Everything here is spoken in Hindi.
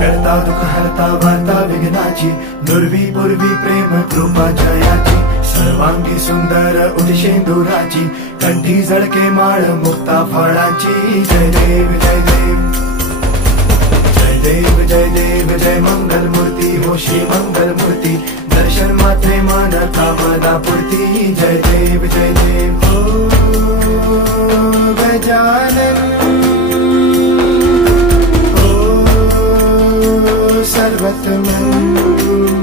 करता दुःख हरता वार्ता विघ्नाची, नुर्वी पूर्वी प्रेम कृपा जयाची, सर्वांगी सुंदर उदिशेंदुराची, कंठी जळके माळ मुक्ता फळाची. जय देव जय देव जय देव जय देव जय मंगल मूर्ती हो श्री मंगल मूर्ती, दर्शन मात्रे मन कामना पूर्ती. जय देव हो गजानन सर्वतमन